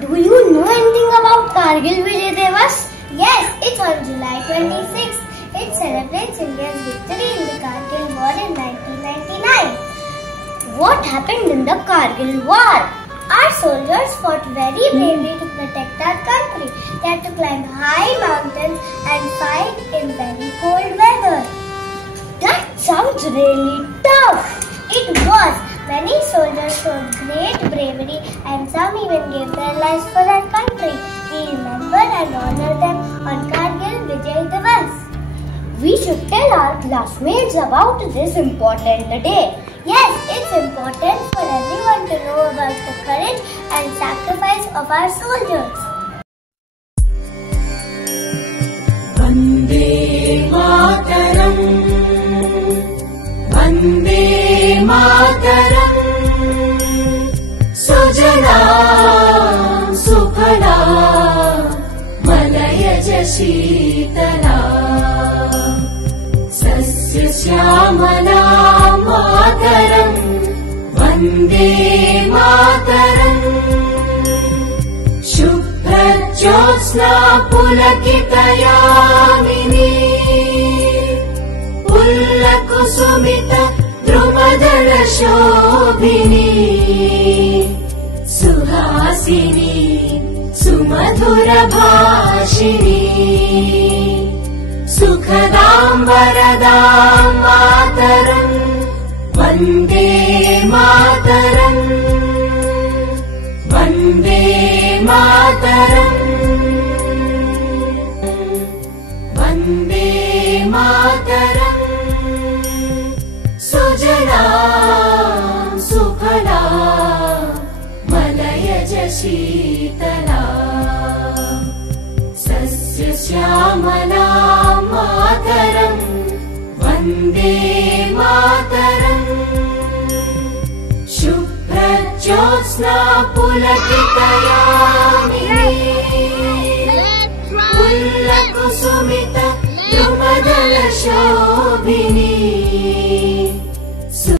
Do you know anything about Kargil Vijay Divas? Yes, it's on July 26th. It celebrates India's victory in the Kargil War in 1999. What happened in the Kargil War? Our soldiers fought very bravely to protect our country. They had to climb high mountains and fight in very cold weather. That sounds really tough. It was. Many soldiers showed great bravery and some even gave their lives for their country. We remember and honor them on Kargil Vijay Divas. We should tell our classmates about this important day. Yes, it's important for everyone to know about the courage and sacrifice of our soldiers. Vande Mataram, Vande Mataram, Sujala Sufala Malayaj Sheetala Sasya Shyamala Mataram, Vande Mataram, Shubhra Jyotsna Pulakitayamini, Pullakusumita Drumadala Shobhini, Suhasini Sumadhura Bhashini, Sukhadam Varadam Mataram, Vande Mataram, Vande Mataram, Vande Mataram, Sujala Sufala Malayaj Sheetala Sasya Shyamala Mataram, Vande Mataram, Shubhra Jyotsna Pulakitayamini.